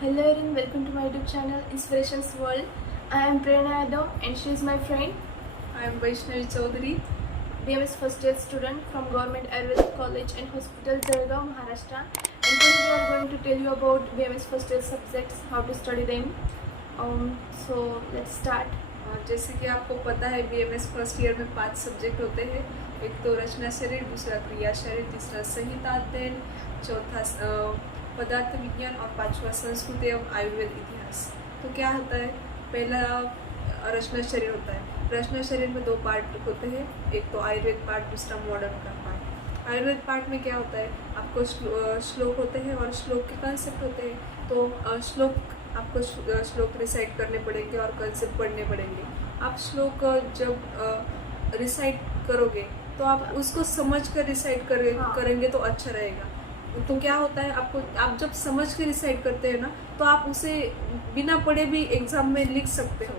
Hello and welcome to my YouTube channel Inspirations World. I am Prerna Yadav and she is my friend. I am Vaishnavi Chaudhary. BMS first year student from Government Ayurvedic College and Hospital, Jalgaon, Maharashtra. And today we are going to tell you about BMS first year subjects, how to study them. So let's start. जैसे कि आपको पता है BMS first year में 5 subject होते हैं। एक तो रचना शरीर, दूसरा क्रिया शरीर, तीसरा संहिता अध्ययन, चौथा पदार्थ विज्ञान और पांचवा संस्कृत एवं आयुर्वेद इतिहास। तो क्या होता है, पहला रचना शरीर होता है। रचना शरीर में 2 पार्ट होते हैं, एक तो आयुर्वेद पार्ट, दूसरा मॉडर्न का पार्ट। आयुर्वेद पार्ट में क्या होता है, आपको श्लोक होते हैं और श्लोक के कंसेप्ट होते हैं। तो आपको श्लोक रिसाइट करने पड़ेंगे और कंसेप्ट पढ़ने पड़ेंगे। आप श्लोक जब रिसाइट करोगे तो आप उसको समझ कर रिसाइट करेंगे तो अच्छा रहेगा। तो क्या होता है, आप जब समझ के रिसाइट करते हैं ना, तो आप उसे बिना पढ़े भी एग्जाम में लिख सकते हो,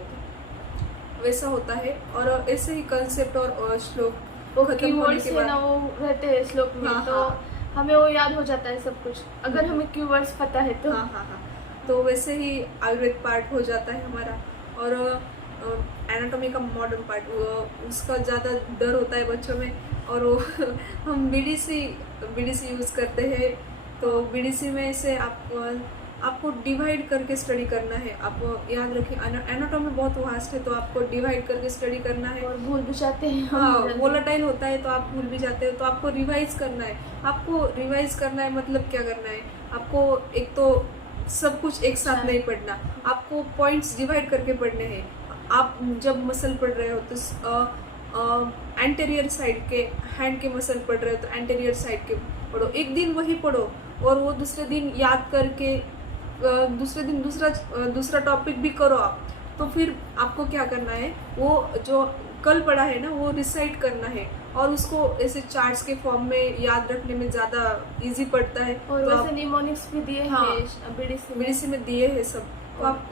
वैसा होता है। और ऐसे ही कंसेप्ट और श्लोक वो कीवर्ड्स है ना, वो रहते हैं श्लोक में। हाँ, तो हाँ, हमें वो याद हो जाता है सब कुछ, अगर हमें कीवर्ड्स पता है तो। हाँ, तो वैसे ही आयुर्वेद पार्ट हो जाता है हमारा। और एनाटॉमी का मॉडर्न पार्ट, उसका ज़्यादा डर होता है बच्चों में। और वो हम बीडीसी यूज़ करते हैं। तो बीडीसी में से आपको डिवाइड करके स्टडी करना है। आप याद रखें, एनाटॉमी बहुत वास्ट है, तो आपको डिवाइड करके स्टडी करना है। और भूल भी जाते हैं। हाँ, वोलेटाइल होता है तो आप भूल भी जाते हो। तो आपको रिवाइज करना है। मतलब क्या करना है, आपको एक तो सब कुछ एक साथ नहीं पढ़ना, आपको पॉइंट्स डिवाइड करके पढ़ने हैं। आप जब मसल पढ़ रहे हो तो एंटीरियर साइड के हैंड के मसल पढ़ रहे हो तो एंटीरियर साइड के पढ़ो। एक दिन वही पढ़ो और वो दूसरे दिन याद करके दूसरे दिन दूसरा टॉपिक भी करो आप। तो फिर आपको क्या करना है, वो जो कल पढ़ा है ना, वो रिसाइट करना है और उसको ऐसे चार्ट्स के फॉर्म में याद रखने में ज़्यादा इजी पड़ता है। और तो वैसे निमोनिक्स भी दिए हैं बीडीसी में दिए हैं सब, तो आप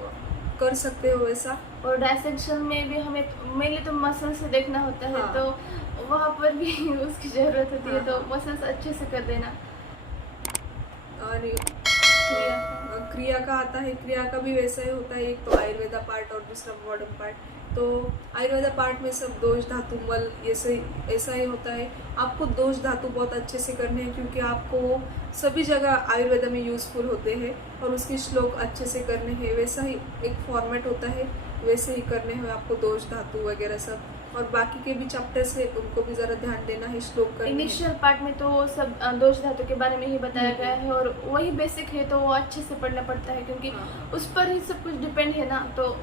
कर सकते हो वैसा। और डायसेक्शन में भी हमें मेनली तो मसल से देखना होता है। तो वहाँ पर भी उसकी ज़रूरत होती है। तो मसल्स अच्छे से कर देना। और क्रिया का आता है, क्रिया का भी वैसा ही होता है। एक तो आयुर्वेदा पार्ट और दूसरा मॉडर्न पार्ट। तो आयुर्वेदा पार्ट में सब दोष धातु मल ऐसा ही होता है। आपको दोष धातु बहुत अच्छे से करने हैं, क्योंकि आपको सभी जगह आयुर्वेदा में यूज़फुल होते हैं और उसके श्लोक अच्छे से करने हैं। वैसा ही एक फॉर्मेट होता है, वैसे ही करने हैं आपको दोष धातु वगैरह सब। और बाकी के भी चैप्टर्स है, उनको भी ज़रा ध्यान देना है, श्लोक करने। इनिशियल पार्ट में तो वो सब दोष धातु के बारे में ही बताया गया है और वही बेसिक है, तो वो अच्छे से पढ़ना पड़ता है, क्योंकि उस पर ही सब कुछ डिपेंड है ना। तो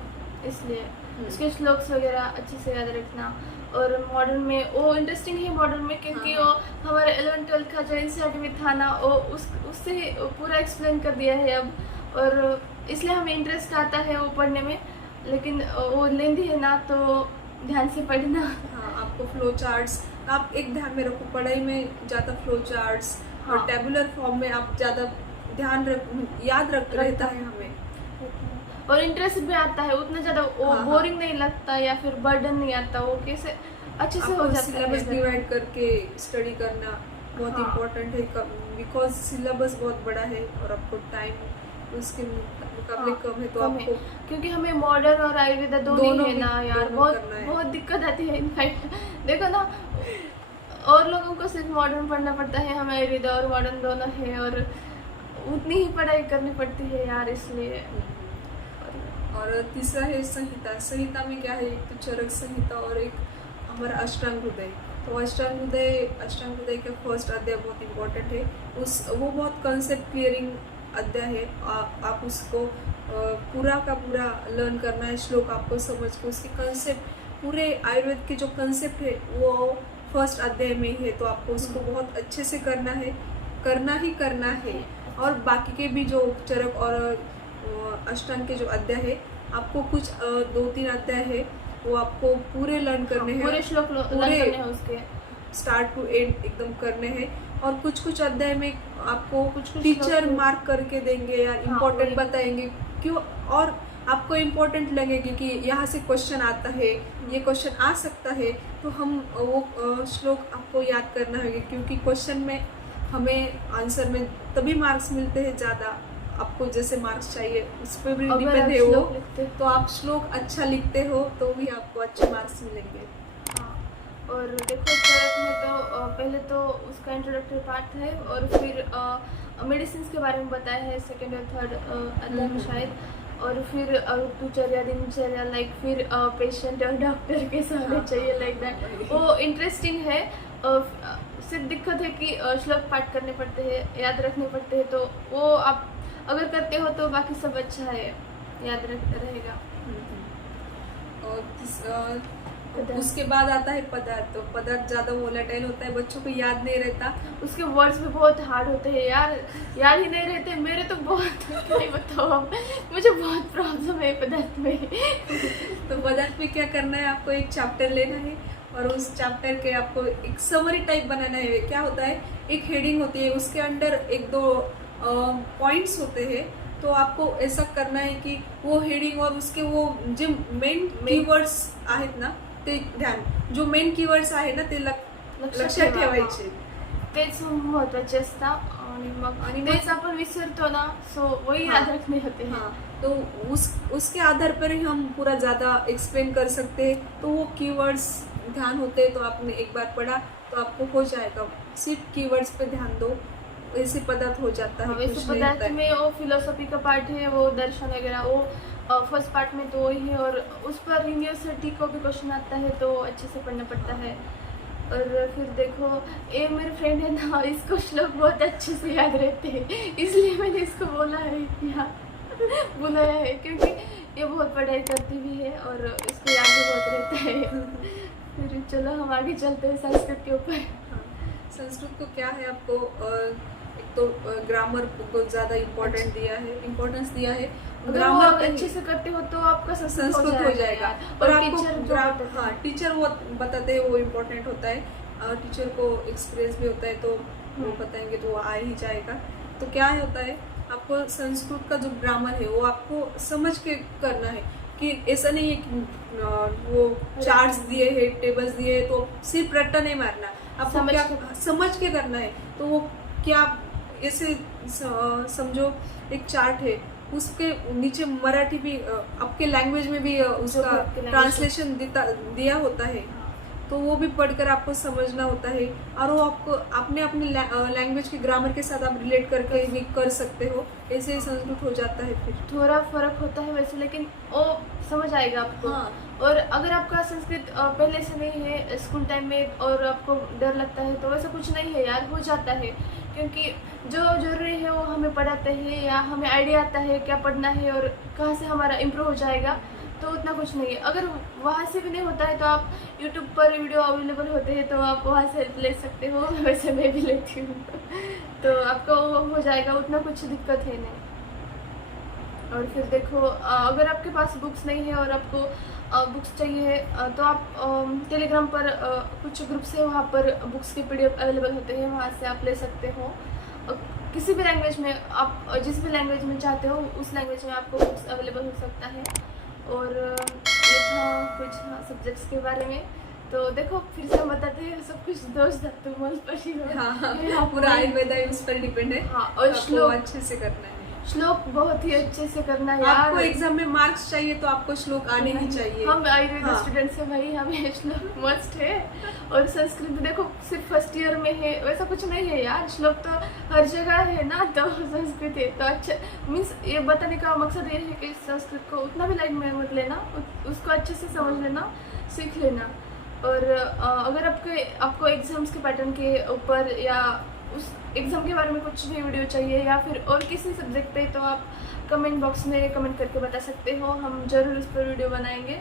इसलिए उसके श्लोक्स वगैरह अच्छे से याद रखना। और मॉडर्न में वो इंटरेस्टिंग है मॉडर्न में, क्योंकि वो हमारे 11-12 का जो एनसीईआरटी में था ना, वो उससे पूरा एक्सप्लेन कर दिया है अब। और इसलिए हमें इंटरेस्ट आता है वो पढ़ने में, लेकिन वो लेंदी है ना, तो ध्यान से पढ़ना। हाँ, आपको फ्लो चार्ट्स आप एक ध्यान में रखो। पढ़ाई में ज़्यादा फ्लो चार्ट्स और टेबुलर फॉर्म में आप ज़्यादा याद रहता है हमें। और इंटरेस्ट भी आता है उतना ज़्यादा, वो बोरिंग नहीं लगता या फिर बर्डन नहीं आता, वो कैसे अच्छे से हो जाता है। सिलेबस डिवाइड करके स्टडी करना बहुत इम्पोर्टेंट है, बिकॉज सिलेबस बहुत बड़ा है और आपको टाइम उसके मुकाबले कम है। तो आपको, क्योंकि हमें मॉडर्न और आयुर्वेदा दोनों है ना यार, बहुत दिक्कत आती है। इनफैक्ट देखो ना, और लोगों को सिर्फ मॉडर्न पढ़ना पड़ता है, हमें आयुर्वेदा और मॉडर्न दोनों है और उतनी ही पढ़ाई करनी पड़ती है यार, इसलिए। और तीसरा है संहिता। संहिता में क्या है, एक तो चरक संहिता और एक हमारा अष्टांग हृदय। तो अष्टांग हृदय का फर्स्ट अध्याय बहुत इम्पोर्टेंट है। वो बहुत कंसेप्ट क्लियरिंग अध्याय है। आप उसको पूरा का पूरा लर्न करना है, श्लोक आपको समझ को उसके कंसेप्ट, पूरे आयुर्वेद के जो कंसेप्ट है वो फर्स्ट अध्याय में ही है। तो आपको उसको बहुत अच्छे से करना है। और बाकी के भी जो चरक और अष्टांग के जो अध्याय है, आपको कुछ 2-3 अध्याय है, वो आपको पूरे लर्न करने हैं, पूरे श्लोक लर्न करने हैं, उसके स्टार्ट टू एंड एकदम करने हैं। और कुछ अध्याय में आपको कुछ टीचर मार्क करके देंगे यार, इम्पोर्टेंट बताएंगे क्यों, और आपको इम्पोर्टेंट लगेगी कि यहाँ से क्वेश्चन आता है, ये क्वेश्चन आ सकता है। तो हम वो श्लोक आपको याद करना है, क्योंकि क्वेश्चन में हमें आंसर में तभी मार्क्स मिलते हैं ज़्यादा, आपको जैसे मार्क्स चाहिए उस पर भी अगर डिपेंड आप है वो। श्लोक लिखते तो आप श्लोक अच्छा लिखते हो तो भी आपको अच्छे मार्क्स मिलेंगे। हाँ, और देखो चरक में तो पहले तो उसका इंट्रोडक्टरी पार्ट है और फिर मेडिसिन के बारे में बताया है सेकेंड और थर्ड अध्याय में शायद, और फिर ऋतुचर्या दिनचर्या लाइक फिर पेशेंट और डॉक्टर कैसे होने चाहिए लाइक दैट, वो इंटरेस्टिंग है। सिर्फ दिक्कत है कि श्लोक पाठ करने पड़ते हैं, याद रखने पड़ते हैं, तो वो आप अगर करते हो तो बाकी सब अच्छा है, याद रहेगा। और उसके बाद आता है पदार्थ। तो पदार्थ ज़्यादा वोलेटाइल होता है, बच्चों को याद नहीं रहता। उसके वर्ड्स भी बहुत हार्ड होते हैं यार, याद ही नहीं रहते मेरे तो बहुत नहीं बताओ अब, मुझे बहुत प्रॉब्लम है पदार्थ में। तो पदार्थ में क्या करना है, आपको एक चैप्टर लेना है और उस चैप्टर के आपको एक समरी टाइप बनाना है। क्या होता है, एक हेडिंग होती है, उसके अंडर एक दो पॉइंट्स होते हैं। तो आपको ऐसा करना है की वो हेडिंग और उसके वो जे मेन कीवर्ड्स आहेत ना ते ध्यान, जो मेन कीवर्ड्स आहे ना ते लक्षात ठेवायचे। तेच महत्वाचे असतात आणि मग तेच आपण विसरतो ना, सो वही याद रखने होते हैं। हाँ, तो उसके आधार पर ही हम पूरा ज़्यादा एक्सप्लेन कर सकते हैं। तो वो कीवर्ड्स ध्यान होते हैं, तो आपने एक बार पढ़ा तो आपको हो जाएगा। सिर्फ कीवर्ड्स पे ध्यान दो, ऐसे पदार्थ हो जाता है। वैसे पदार्थ में वो फिलोसॉफी का पार्ट है, वो दर्शन वगैरह, वो फर्स्ट पार्ट में तो वही है, और उस पर यूनिवर्सिटी को भी क्वेश्चन आता है तो अच्छे से पढ़ना पड़ता है। और फिर देखो ये मेरे फ्रेंड है ना, इसको श्लोक बहुत अच्छे से याद रहते हैं, इसलिए मैंने इसको बोला है यहाँ बुलाया है, क्योंकि ये बहुत पढ़ाई करती भी है और इसको याद भी बहुत रहता है। फिर चलो हम आगे चलते हैं संस्कृत के ऊपर। संस्कृत को क्या है, आपको एक तो ग्रामर को ज़्यादा इम्पोर्टेंस दिया है। ग्रामर अच्छे से करते हो तो आपका संस्कृत हो जाएगा। और आपको टीचर वो बताते हैं, वो इम्पोर्टेंट होता है। टीचर को एक्सपीरियंस भी होता है, तो वो बताएंगे तो वो आ ही जाएगा। तो क्या होता है, आपको संस्कृत का जो ग्रामर है वो आपको समझ के करना है, कि ऐसा नहीं है कि वो चार्ट्स दिए हैं, टेबल्स दिए हैं तो सिर्फ रट्टा नहीं मारना, आपको क्या समझ के करना है। तो वो क्या, ऐसे समझो एक चार्ट है, उसके नीचे मराठी भी आपके लैंग्वेज में भी उसका ट्रांसलेशन दिया होता है, तो वो भी पढ़कर आपको समझना होता है। और वो आपको अपने लैंग्वेज के ग्रामर के साथ आप रिलेट करके भी कर सकते हो, ऐसे संस्कृत हो जाता है। फिर थोड़ा फर्क होता है वैसे, लेकिन वो समझ आएगा आपको। हाँ। और अगर आपका संस्कृत पहले से नहीं है स्कूल टाइम में और आपको डर लगता है तो वैसा कुछ नहीं है यार, हो जाता है, क्योंकि जो जरूरी है वो हमें पढ़ाते हैं या हमें आइडिया आता है क्या पढ़ना है और कहाँ से हमारा इम्प्रूव हो जाएगा, तो उतना कुछ नहीं है। अगर वहाँ से भी नहीं होता है तो आप यूट्यूब पर वीडियो अवेलेबल होते हैं तो आप वहाँ से ले सकते हो, वैसे मैं भी लेती हूँ तो आपको हो जाएगा, उतना कुछ दिक्कत है नहीं। और फिर देखो अगर आपके पास बुक्स नहीं है और आपको बुक्स चाहिए तो आप टेलीग्राम पर कुछ ग्रुप्स है, वहाँ पर बुक्स के PDF अवेलेबल होते हैं, वहाँ से आप ले सकते हो। किसी भी लैंग्वेज में आप जिस भी लैंग्वेज में चाहते हो उस लैंग्वेज में आपको बुक्स अवेलेबल हो सकता है। और ये था कुछ सब्जेक्ट्स के बारे में। तो देखो फिर से हम बताते हैं, सब कुछ दोष धातु मूल पर ही हो। हाँ, पूरा आयुर्वेदा उस पर डिपेंड है। हाँ, और श्लोक अच्छे से करना है। श्लोक बहुत ही अच्छे से करना है यार। आपको एग्जाम में मार्क्स चाहिए तो आपको श्लोक आने ही चाहिए। हम आयुर्वेद स्टूडेंट से भाई, हमें श्लोक मस्ट है। और संस्कृत देखो सिर्फ फर्स्ट ईयर में है, वैसा कुछ नहीं है यार, श्लोक तो हर जगह है ना, तो संस्कृत है तो अच्छा। मीन्स ये बताने का मकसद ये है कि संस्कृत को उतना भी लाइट में मत लेना, उसको अच्छे से समझ लेना, सीख लेना। और अगर आपको एग्जाम्स के पैटर्न के ऊपर या उस एग्ज़ाम के बारे में कुछ भी वीडियो चाहिए या फिर और किसी सब्जेक्ट पे, तो आप कमेंट बॉक्स में कमेंट करके बता सकते हो, हम जरूर उस पर वीडियो बनाएंगे।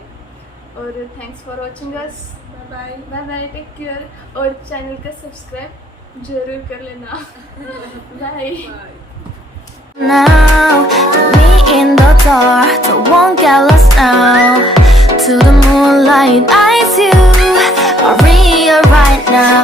और thanks for watching us, bye bye, take care. और चैनल का सब्सक्राइब जरूर कर लेना। Bye. Now, me in the dark, but won't get lost now. To the moonlight, eyes you are real right now.